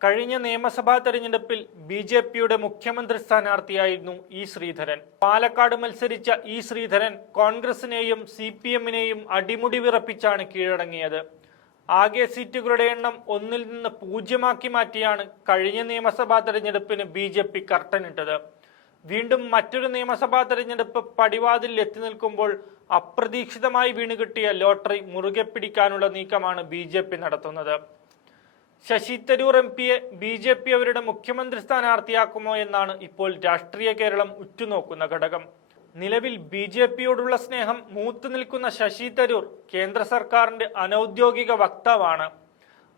കഴിഞ്ഞ നിയമസഭാ തെരഞ്ഞെടുപ്പിൽ ബി.ജെ.പിയുടെ മുഖ്യമന്ത്രി സ്ഥാനാർത്ഥിയായിരുന്നു ഇ. ശ്രീധരൻ. പാലക്കാട് മത്സരിച്ച ഇ. ശ്രീധരൻ കോൺഗ്രസിനെയും CPM-നെയും അടിമുടി വിറപ്പിച്ചാണ് കീഴടങ്ങിയത്. ആകെ സീറ്റുകളുടെ എണ്ണം 1-ൽ നിന്ന് 0 മാറ്റിയാണ് കഴിഞ്ഞ നിയമസഭാ തെരഞ്ഞെടുപ്പിന് ബി.ജെ.പി കർട്ടനിട്ടത്. വീണ്ടും മറ്റൊരു നിയമസഭാ തെരഞ്ഞെടുപ്പ് പടിവാതിൽ എത്തി നിൽക്കുമ്പോൾ അപ്രതീക്ഷിതമായി വീണുകിട്ടിയ ലോട്ടറി മുറുകെ പിടിക്കാനുള്ള നീക്കമാണ് ബി.ജെ.പി നടത്തുന്നത്. ശശി തരൂർ MP-യെ ബി.ജെ.പി അവരുടെ മുഖ്യമന്ത്രി സ്ഥാനാർത്ഥിയാക്കുമോ എന്നാണ് ഇപ്പോൾ രാഷ്ട്രീയ കേരളം ഉറ്റുനോക്കുന്ന ഘടകം. നിലവിൽ ബി.ജെ.പിയോടുള്ള സ്നേഹം മൂത്തു നിൽക്കുന്ന ശശി തരൂർ കേന്ദ്ര സർക്കാരിന്റെ അനൌദ്യോഗിക വക്താവാണ്.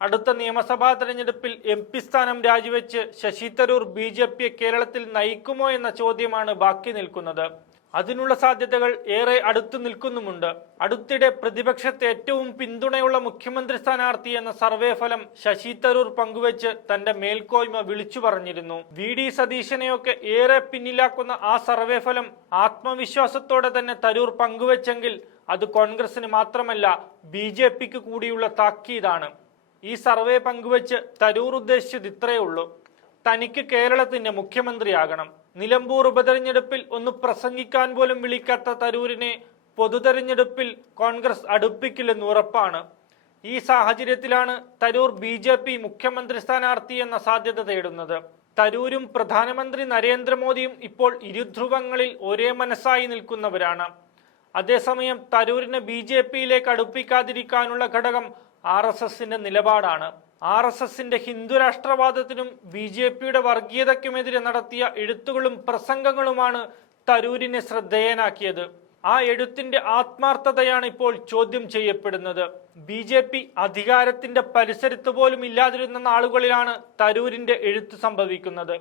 അടുത്ത നിയമസഭാ തെരഞ്ഞെടുപ്പിൽ MP സ്ഥാനം രാജിവെച്ച് ശശി തരൂർ ബി.ജെ.പിയെ കേരളത്തിൽ നയിക്കുമോ എന്ന ചോദ്യമാണ് ബാക്കി നിൽക്കുന്നത്. അതിനുള്ള സാധ്യതകൾ ഏറെ അടുത്തു നിൽക്കുന്നുമുണ്ട്. അടുത്തിടെ പ്രതിപക്ഷത്തെ ഏറ്റവും പിന്തുണയുള്ള മുഖ്യമന്ത്രി സ്ഥാനാർത്ഥി എന്ന സർവേ ഫലം ശശി തരൂർ പങ്കുവെച്ച് തന്റെ മേൽക്കോയ്മ വിളിച്ചു പറഞ്ഞിരുന്നു. VD സതീശനെയൊക്കെ ഏറെ പിന്നിലാക്കുന്ന ആ സർവേ ഫലം ആത്മവിശ്വാസത്തോടെ തന്നെ തരൂർ പങ്കുവെച്ചെങ്കിൽ അത് കോൺഗ്രസിന് മാത്രമല്ല ബി.ജെ.പിക്ക് കൂടിയുള്ള താക്കീതാണ്. ഈ സർവേ പങ്കുവെച്ച് തരൂർ ഉദ്ദേശിച്ചത് ഇത്രയേ ഉള്ളൂ: തനിക്ക് കേരളത്തിന്റെ മുഖ്യമന്ത്രിയാകണം. നിലമ്പൂർ ഉപതെരഞ്ഞെടുപ്പിൽ ഒന്ന് പ്രസംഗിക്കാൻ പോലും വിളിക്കാത്ത തരൂരിനെ പൊതുതെരഞ്ഞെടുപ്പിൽ കോൺഗ്രസ് അടുപ്പിക്കില്ലെന്ന് ഉറപ്പാണ്. ഈ സാഹചര്യത്തിലാണ് തരൂർ ബി.ജെ.പി മുഖ്യമന്ത്രി സ്ഥാനാർത്ഥി എന്ന സാധ്യത തേടുന്നത്. തരൂരും പ്രധാനമന്ത്രി നരേന്ദ്രമോദിയും ഇപ്പോൾ ഇരുധ്രുവങ്ങളിൽ ഒരേ മനസ്സായി നിൽക്കുന്നവരാണ്. അതേസമയം തരൂരിനെ ബി.ജെ.പിയിലേക്ക് അടുപ്പിക്കാതിരിക്കാനുള്ള ഘടകം RSSന്റെ നിലപാടാണ്. RSSന്റെ ഹിന്ദുരാഷ്ട്രവാദത്തിനും ബി.ജെ.പിയുടെ വർഗീയതയ്ക്കുമെതിരെ നടത്തിയ എഴുത്തുകളും പ്രസംഗങ്ങളുമാണ് തരൂരിനെ ശ്രദ്ധേയനാക്കിയത്. ആ എഴുത്തിന്റെ ആത്മാർത്ഥതയാണ് ഇപ്പോൾ ചോദ്യം ചെയ്യപ്പെടുന്നത്. ബി.ജെ.പി അധികാരത്തിന്റെ പരിസരത്ത് പോലും ഇല്ലാതിരുന്ന നാളുകളിലാണ് തരൂരിന്റെ എഴുത്ത് സംഭവിക്കുന്നത്.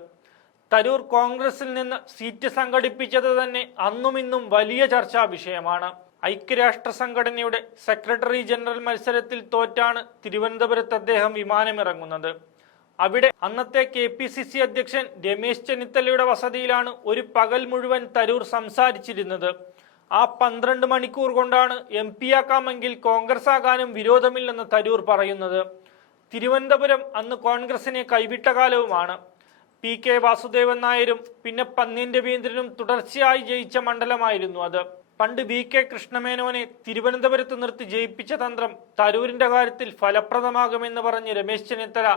തരൂർ കോൺഗ്രസിൽ നിന്ന് സീറ്റ് സംഘടിപ്പിച്ചത് തന്നെ അന്നും ഇന്നും വലിയ ചർച്ചാ വിഷയമാണ്. ഐക്യരാഷ്ട്ര സംഘടനയുടെ സെക്രട്ടറി ജനറൽ മത്സരത്തിൽ തോറ്റാണ് തിരുവനന്തപുരത്ത് അദ്ദേഹം വിമാനമിറങ്ങുന്നത്. അവിടെ അന്നത്തെ KPCC അധ്യക്ഷൻ രമേശ് ചെന്നിത്തലയുടെ വസതിയിലാണ് ഒരു പകൽ മുഴുവൻ തരൂർ സംസാരിച്ചിരുന്നത്. ആ 12 മണിക്കൂർ കൊണ്ടാണ് MP ആക്കാമെങ്കിൽ കോൺഗ്രസ് ആകാനും വിരോധമില്ലെന്ന് തരൂർ പറയുന്നത്. തിരുവനന്തപുരം അന്ന് കോൺഗ്രസിനെ കൈവിട്ട കാലവുമാണ്. P.K. വാസുദേവൻ നായരും പിന്നെ പന്ന്യൻ രവീന്ദ്രനും തുടർച്ചയായി ജയിച്ച മണ്ഡലമായിരുന്നു അത്. പണ്ട് V.K. കൃഷ്ണമേനോനെ തിരുവനന്തപുരത്ത് നിർത്തി ജയിപ്പിച്ച തന്ത്രം തരൂരിന്റെ കാര്യത്തിൽ ഫലപ്രദമാകുമെന്ന് പറഞ്ഞ് രമേശ് ചെന്നിത്തല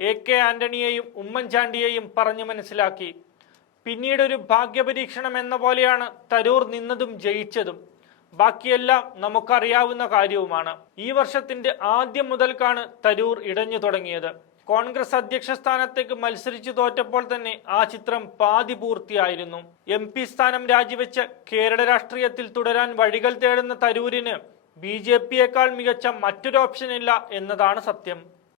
A.K. ആന്റണിയെയും ഉമ്മൻചാണ്ടിയെയും പറഞ്ഞു മനസ്സിലാക്കി. പിന്നീട് ഒരു ഭാഗ്യപരീക്ഷണം എന്ന പോലെയാണ് തരൂർ നിന്നതും ജയിച്ചതും. ബാക്കിയെല്ലാം നമുക്കറിയാവുന്ന കാര്യവുമാണ്. ഈ വർഷത്തിന്റെ ആദ്യം മുതൽക്കാണ് തരൂർ ഇടഞ്ഞു തുടങ്ങിയത്. കോൺഗ്രസ് അധ്യക്ഷ സ്ഥാനത്തേക്ക് മത്സരിച്ചു തോറ്റപ്പോൾ തന്നെ ആ ചിത്രം പാതി പൂർത്തിയായിരുന്നു. MP സ്ഥാനം രാജിവെച്ച് കേരള രാഷ്ട്രീയത്തിൽ തുടരാൻ വഴികൾ തേടുന്ന തരൂരിന് ബി.ജെ.പിയേക്കാൾ മികച്ച മറ്റൊരു ഓപ്ഷനില്ല എന്നതാണ് സത്യം.